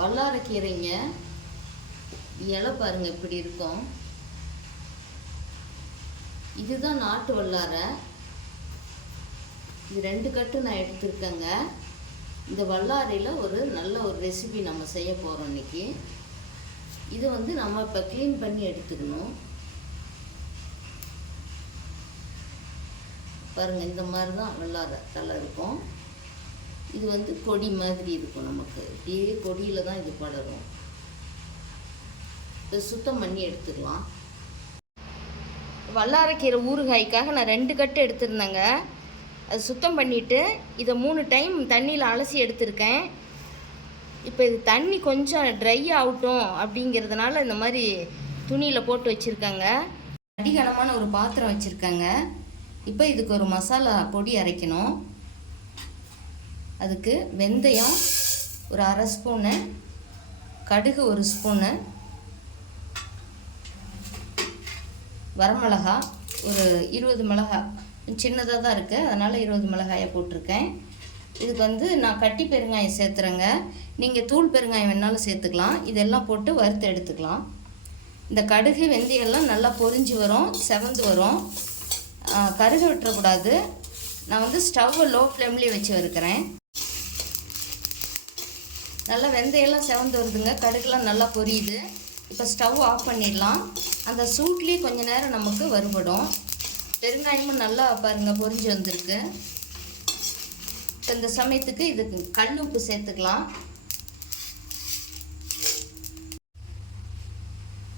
வல்லாரைக்கீரைங்க இலை பாருங்கள் இப்படி இருக்கும். இதுதான் நாட்டு வல்லாரை. இது 2 கட்டு நான் எடுத்துருக்கேங்க. இந்த வல்லாரையில் ஒரு நல்ல ஒரு ரெசிபி நம்ம செய்ய போகிறோம் இன்றைக்கி. இது நம்ம இப்போ க்ளீன் பண்ணி எடுத்துக்கணும். பாருங்கள், இந்த மாதிரி தான் வல்லாரை தலை இருக்கும். இது கொடி மாதிரி இருக்கும். நமக்கு இப்படியே கொடியில் தான் இது படரும். இதை சுத்தம் பண்ணி எடுத்துக்கலாம். வல்லாரைக்கீரை ஊறுகாய்க்காக நான் 2 கட்டு எடுத்துருந்தேங்க. அது சுத்தம் பண்ணிவிட்டு இதை 3 டைம் தண்ணியில் அலசி எடுத்திருக்கேன். இப்போ இது தண்ணி கொஞ்சம் ட்ரை ஆகட்டும் அப்படிங்கிறதுனால இந்த மாதிரி துணியில் போட்டு வச்சுருக்கேங்க. அடிகனமான ஒரு பாத்திரம் வச்சுருக்கேங்க. இப்போ இதுக்கு ஒரு மசாலா பொடி அரைக்கணும். அதுக்கு வெந்தயம் ஒரு 1/2 ஸ்பூனு, கடுகு 1 ஸ்பூனு, வரமிளகா ஒரு 20 மிளகாய், சின்னதாக தான் இருக்குது, அதனால் 20 மிளகாயை போட்டிருக்கேன். இதுக்கு நான் கட்டி பெருங்காயம் சேர்த்துறேங்க. நீங்கள் தூள் பெருங்காயம் வேணாலும் சேர்த்துக்கலாம். இதெல்லாம் போட்டு வறுத்து எடுத்துக்கலாம். இந்த கடுகு வெந்தயம்லாம் நல்லா பொரிஞ்சு வரும், செவந்து வரும். கருக விட்டுறக்கூடாது. நான் ஸ்டவ்வை லோ ஃப்ளேம்லேயே வச்சு வறுக்கிறேன். நல்லா வெந்தயம்லாம் செவந்து வருதுங்க, கடுகுலாம் நல்லா பொரியுது. இப்போ ஸ்டவ் ஆஃப் பண்ணிடலாம். அந்த சூட்லேயே கொஞ்சம் நேரம் நமக்கு வறுபடும். பெருங்காயமும் நல்லா பாருங்கள் பொரிஞ்சு வந்திருக்கு. இப்போ இந்த சமயத்துக்கு இதுக்கு கல் உப்பு சேர்த்துக்கலாம்.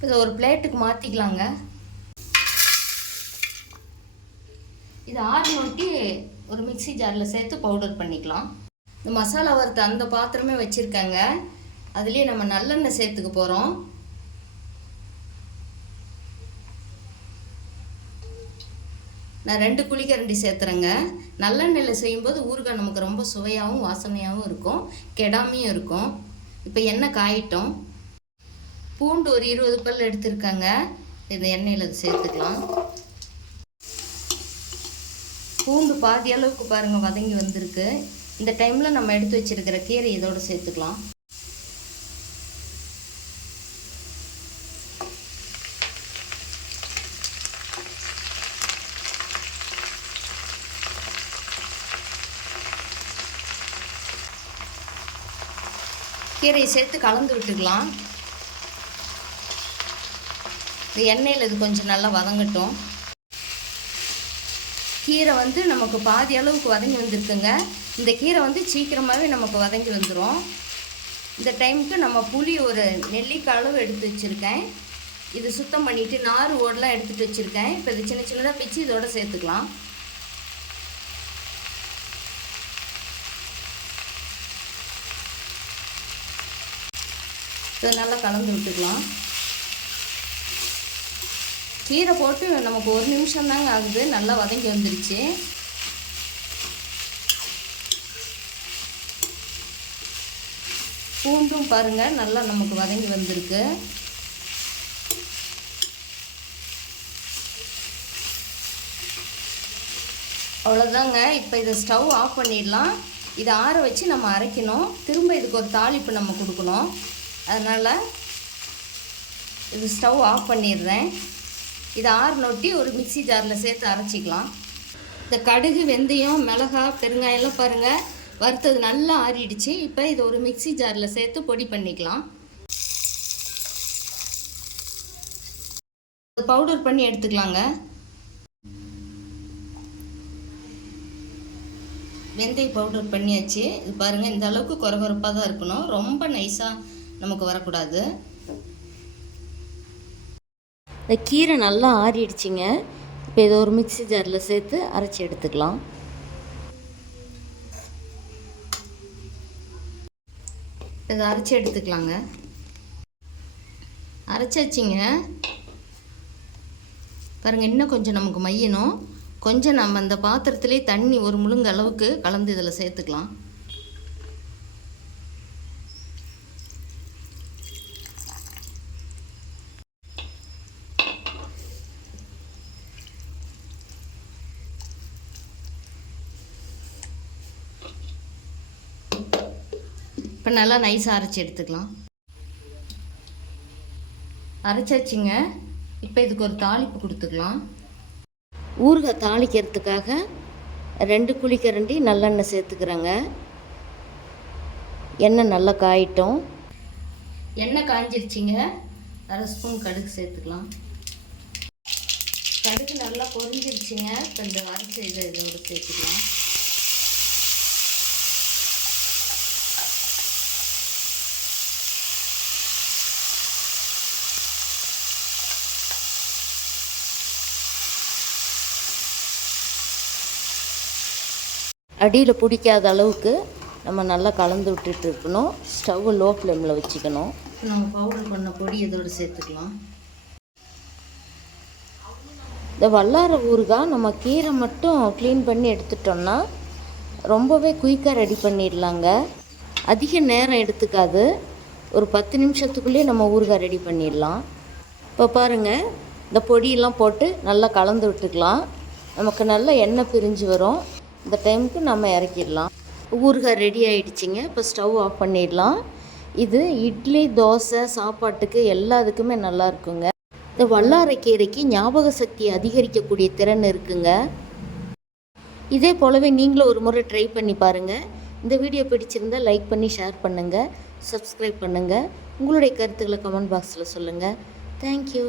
இதை ஒரு பிளேட்டுக்கு மாற்றிக்கலாங்க. இது ஆறுனொட்டி ஒரு மிக்சி ஜாரில் சேர்த்து பவுடர் பண்ணிக்கலாம். இந்த மசாலா வறுத்த அந்த பாத்திரமே வச்சுருக்காங்க. அதுலேயே நம்ம நல்லெண்ணெய் சேர்த்துக்க போகிறோம். நான் 2 குழிக்கரண்டி சேர்த்துறேங்க. நல்லெண்ணெயில் செய்யும்போது ஊறுகாய் நமக்கு ரொம்ப சுவையாகவும் வாசனையாகவும் இருக்கும், கெடாமையும் இருக்கும். இப்போ எண்ணெய் காயிட்டோம். பூண்டு ஒரு 20 பல் எடுத்துருக்காங்க. இந்த எண்ணெயில் சேர்த்துக்கலாம். பூண்டு பாதி அளவுக்கு பாருங்கள் வதங்கி வந்திருக்கு. இந்த டைமில் நம்ம எடுத்து வச்சுருக்கிற கீரை இதோடு சேர்த்துக்கலாம். கீரையை சேர்த்து கலந்து விட்டுக்கலாம். இந்த எண்ணெயில் இது கொஞ்சம் நல்லா வதங்கட்டும். கீரை நமக்கு பாதி அளவுக்கு வதங்கி வந்திருக்குங்க. இந்த கீரை சீக்கிரமாகவே நமக்கு வதங்கி வந்துடும். இந்த டைமுக்கு நம்ம புளி ஒரு நெல்லிக்காய் அளவு எடுத்து வச்சுருக்கேன். இது சுத்தம் பண்ணிவிட்டு நார் ஓடெலாம் எடுத்துகிட்டு வச்சுருக்கேன். இப்போ இது சின்ன சின்னதாக பிச்சு இதோட சேர்த்துக்கலாம். இதை நல்லா கலந்து விட்டுக்கலாம். கீரை போட்டு நமக்கு 1 நிமிஷம் தாங்க ஆகுது, நல்லா வதங்கி வந்துருச்சு. பூண்டும் பாருங்கள் நல்லா நமக்கு வதங்கி வந்திருக்கு. அவ்வளோதாங்க. இப்போ இதை ஸ்டவ் ஆஃப் பண்ணிடலாம். இதை ஆற வச்சு நம்ம அரைக்கணும். திரும்ப இதுக்கு ஒரு தாளிப்பு நம்ம கொடுக்கணும். அதனால் இது ஸ்டவ் ஆஃப் பண்ணிடுறேன். இதை ஆறுனொட்டி ஒரு மிக்சி ஜாரில் சேர்த்து அரைச்சிக்கலாம். இந்த கடுகு வெந்தயம் மிளகாய் பெருங்காயெல்லாம் பாருங்கள் வறுத்தது நல்லா ஆறிடுச்சு. இப்போ இதை ஒரு மிக்சி ஜாரில் சேர்த்து பொடி பண்ணிக்கலாம். பவுடர் பண்ணி எடுத்துக்கலாங்க. வெந்தய பவுடர் பண்ணியாச்சு. இது பாருங்கள் இந்த அளவுக்கு கொரகொரப்பாக தான் இருக்கணும், ரொம்ப நைஸாக நமக்கு வரக்கூடாது. இந்த கீரை நல்லா ஆறிடுச்சிங்க. இப்போ இதை ஒரு மிக்சி ஜாரில் சேர்த்து அரைச்சி எடுத்துக்கலாம். இதை அரைச்சி எடுத்துக்கலாங்க. அரைச்சாச்சிங்க. பாருங்கள் இன்னும் கொஞ்சம் நமக்கு மையணும். கொஞ்சம் நம்ம அந்த பாத்திரத்துலேயே தண்ணி ஒரு முழுங்க அளவுக்கு கலந்து இதில் சேர்த்துக்கலாம். இப்போ இப்போ நல்லா நைஸாக அரைச்சி எடுத்துக்கலாம். அரைச்சாச்சுங்க. இப்போ இதுக்கு ஒரு தாளிப்பு கொடுத்துக்கலாம். ஊறுகாய் தாளிக்கிறதுக்காக 2 குழிக்கரண்டி நல்லெண்ணெய் சேர்த்துக்கிறேங்க. எண்ணெய் நல்லா காயிட்டும். எண்ணெய் காய்ஞ்சிருச்சிங்க. 1/2 ஸ்பூன் கடுகு சேர்த்துக்கலாம். கடுகு நல்லா பொரிஞ்சிருச்சுங்க. இப்போ இந்த அரைச்ச இதோடு சேர்த்துக்கலாம். அடியில் பிடிக்காத அளவுக்கு நம்ம நல்லா கலந்து விட்டுட்டு இருக்கணும். ஸ்டவ்வை லோ ஃப்ளேமில் வச்சுக்கணும். நம்ம பவுடர் பண்ண பொடி இதோடு சேர்த்துக்கலாம். இந்த வல்லாரை ஊறுகாய் நம்ம கீரை மட்டும் க்ளீன் பண்ணி எடுத்துட்டோம்னா ரொம்பவே குயிக்காக ரெடி பண்ணிடலாங்க. அதிக நேரம் எடுத்துக்காது. ஒரு 10 நிமிஷத்துக்குள்ளேயே நம்ம ஊறுகாய் ரெடி பண்ணிடலாம். இப்போ பாருங்கள், இந்த பொடியெல்லாம் போட்டு நல்லா கலந்து விட்டுக்கலாம். நமக்கு நல்லா எண்ணெய் பிரிஞ்சு வரும். இந்த டைமுக்கு நம்ம இறக்கிடலாம். ஊறுகாய் ரெடி ஆகிடுச்சிங்க. இப்போ ஸ்டவ் ஆஃப் பண்ணிடலாம். இது இட்லி, தோசை, சாப்பாட்டுக்கு எல்லாத்துக்குமே நல்லா இருக்குங்க. இந்த வல்லாரைக்கீரைக்கு ஞாபக சக்தி அதிகரிக்கக்கூடிய திறன் இருக்குங்க. இதே போலவே நீங்களும் ஒரு முறை ட்ரை பண்ணி பாருங்கள். இந்த வீடியோ பிடிச்சிருந்தால் லைக் பண்ணி ஷேர் பண்ணுங்கள், சப்ஸ்கிரைப் பண்ணுங்கள். உங்களுடைய கருத்துக்களை கமெண்ட் பாக்ஸில் சொல்லுங்கள். தேங்க்யூ.